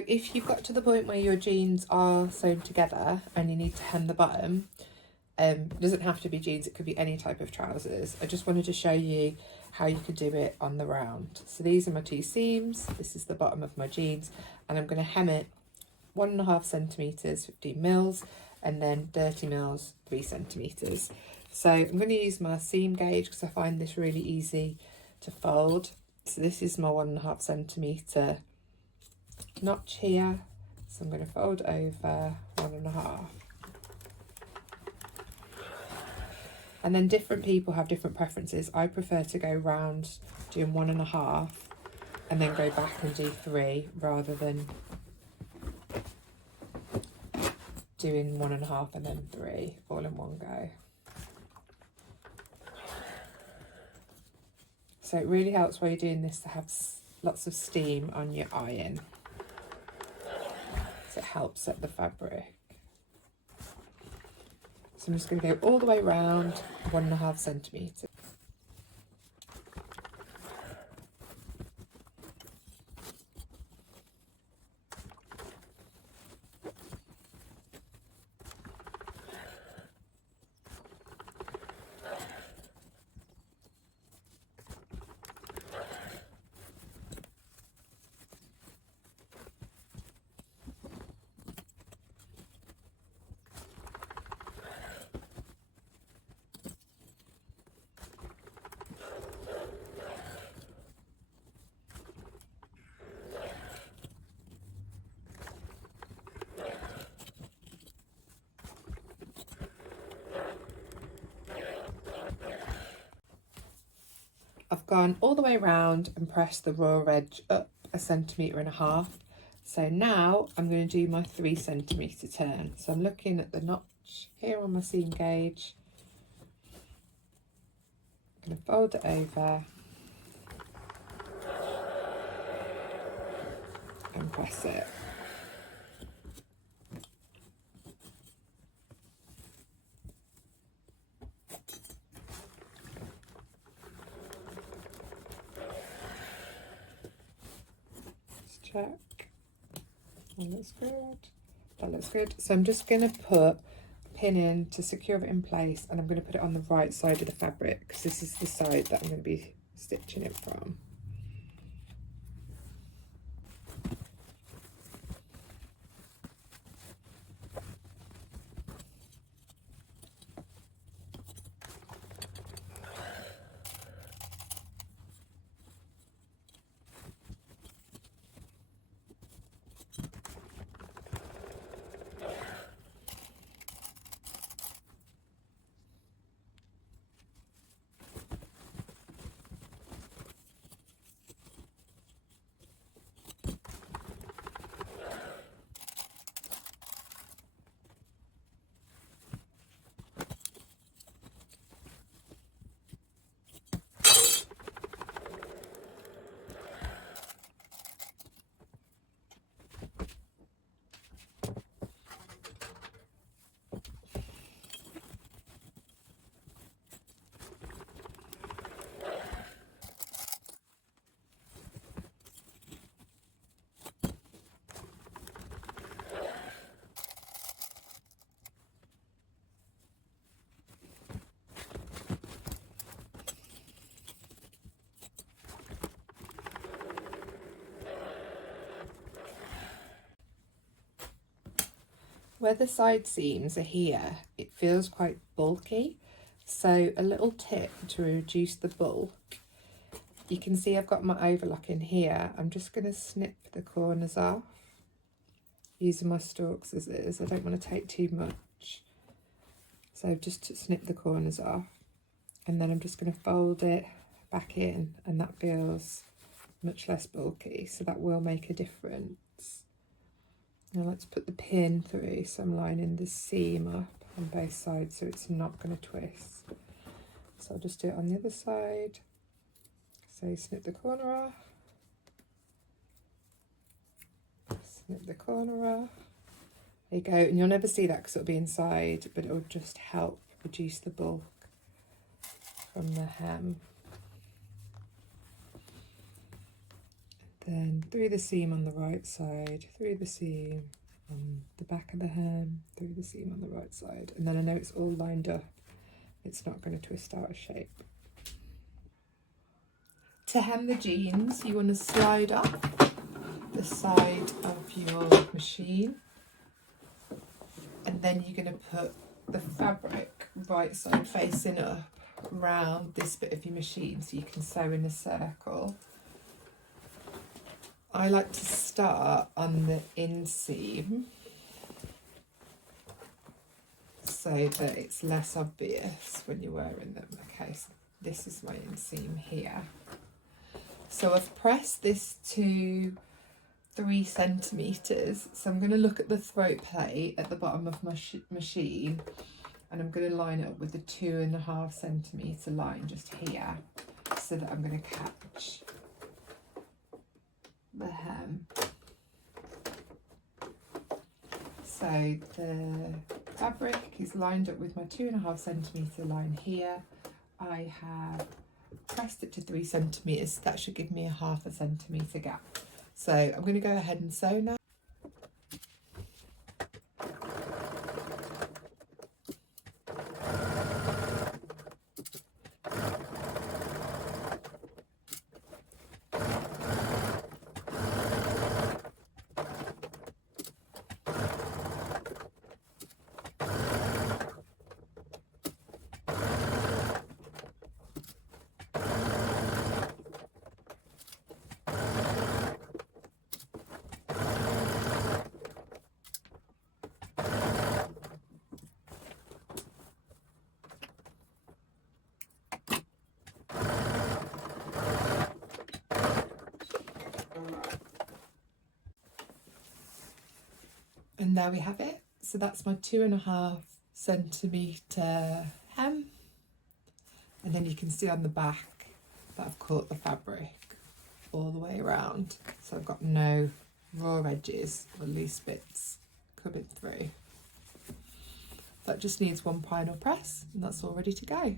So if you've got to the point where your jeans are sewn together and you need to hem the bottom, it doesn't have to be jeans, it could be any type of trousers. I just wanted to show you how you could do it on the round. So these are my two seams, this is the bottom of my jeans, and I'm going to hem it 1.5 centimetres, 15 mils, and then 30 mils, 3 centimetres. So I'm going to use my seam gauge because I find this really easy to fold. So this is my 1.5 centimetre notch here. So I'm going to fold over 1.5. And then different people have different preferences. I prefer to go round doing 1.5 and then go back and do 3 rather than doing 1.5 and then 3 all in one go. So it really helps while you're doing this to have lots of steam on your iron. So it helps set the fabric. So I'm just going to go all the way around 1.5 centimetres. I've gone all the way around and pressed the raw edge up 1.5 centimetres. So now I'm going to do my 3 centimetre turn. So I'm looking at the notch here on my seam gauge. I'm going to fold it over and press it. Check. That looks good. That looks good. So I'm just going to put a pin in to secure it in place, and I'm going to put it on the right side of the fabric because this is the side that I'm going to be stitching it from. Where the side seams are here, it feels quite bulky. So a little tip to reduce the bulk, you can see I've got my overlock in here. I'm just going to snip the corners off using my stalk scissors. I don't want to take too much. So just to snip the corners off. And then I'm just going to fold it back in, and that feels much less bulky. So that will make a difference. Now let's put the pin through, so I'm lining the seam up on both sides so it's not going to twist. So I'll just do it on the other side. So snip the corner off, snip the corner off. There you go, and you'll never see that because it'll be inside, but it'll just help reduce the bulk from the hem. then through the seam on the right side, through the seam on the back of the hem, through the seam on the right side, and then I know it's all lined up, it's not going to twist out of shape. To hem the jeans, you want to slide off the side of your machine, and then you're going to put the fabric right side facing up round this bit of your machine so you can sew in a circle. I like to start on the inseam so that it's less obvious when you're wearing them. Okay, so this is my inseam here. So I've pressed this to 3 centimetres. So I'm going to look at the throat plate at the bottom of my machine, and I'm going to line it up with the 2.5 centimetre line just here, so that I'm going to catch the hem. So the fabric is lined up with my 2.5 centimetre line here. I have pressed it to 3 centimetres. That should give me a 0.5 centimetre gap. So I'm going to go ahead and sew now. And there we have it. So that's my 2.5 centimetre hem. And then you can see on the back that I've caught the fabric all the way around. So I've got no raw edges or loose bits coming through. That just needs one final press and that's all ready to go.